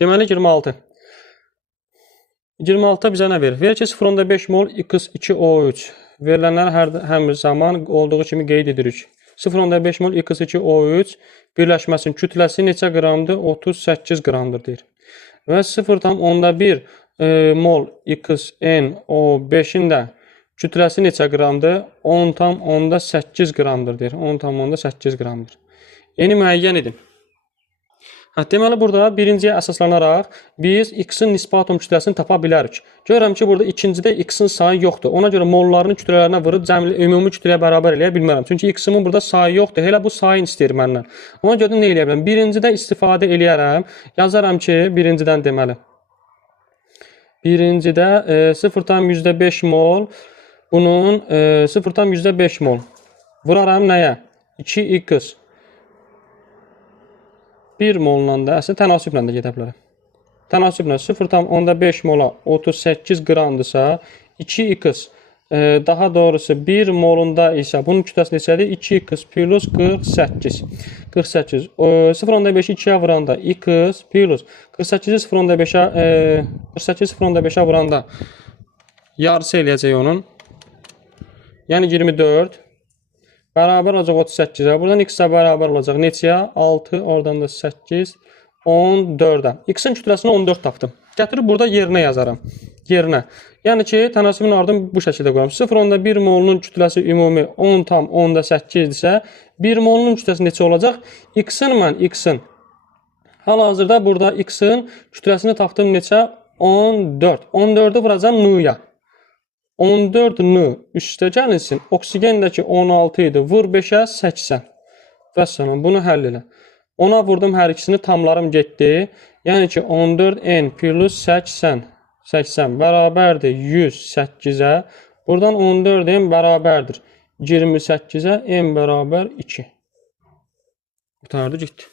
Deməli 26. 26 bizə nə verir? Verir ki 0.5 mol X2O3. Verilənləri hər zaman olduğu kimi qeyd edirik. 0.5 mol X2O3 birləşməsinin kütləsi neçə qramdır? 38 qramdır deyir. Və 0.1 mol XNO5-in də kütləsi neçə qramdır? 10.8 qramdır deyir. 10.8 qramdır. Eni müəyyən edin. Deməli, burada birinciyə əsaslanaraq biz X-in nisbi atom kütləsini tapa bilərik. Görürəm ki, burada ikincidə X-in sayı yoxdur. Ona görə mollarını kütlələrinə vurub ümumi kütləyə bərabər eləyə bilmərəm. Çünki X-imin burada sayı yoxdur. Elə bu sayını istəyir məndən. Ona görə nə eləyə bilərəm? Birincidə istifadə eləyərəm. Yazaram ki, birincidən deməli. Birincidə 0.5 mol. Bunun 0.5 mol. Vuraram nəyə? 2X. 1 molla da əslində tənasüblə də gedə bilərəm. Tənasüblə 0.5 mola 38 qramdırsa 2x daha doğrusu 1 molunda isə bunun kütləsi neçədir? 2x plus 48. 48. 0.5-i 2-yə vuranda x plus 48-i 0.5-ə vuranda yarısı eləyəcək onun. Yəni 24. Bərabər olacaq 38-ə. Buradan x-ə bərabər olacaq neçəyə? 6, oradan da 8, 14-ə. X-in kütləsini 14 tapdım. Gətirib burada yerinə yazaram. Yerinə. Yəni ki, tənasübün ardını bu şəkildə qoyuram. 0.1 molunun kütləsi ümumi 10.8-dirsə, 1 molunun kütləsi neçə olacaq? X-in mən, X-in. Hal-hazırda burada X-in kütləsini tapdım neçə? 14. 14-ü vuracam N-ya. 14-nı üstə gəlinsin. Oksigendəki 16 idi. Vur 5-ə 80. Və sonra bunu həll elə. Ona vurdum hər ikisini, tamlarım getdi. Yəni ki 14n plus 80. 80 bərabərdir 108-ə. Buradan 14n bərabərdir 28-ə. N bərabər 2. Qutardı, getdi.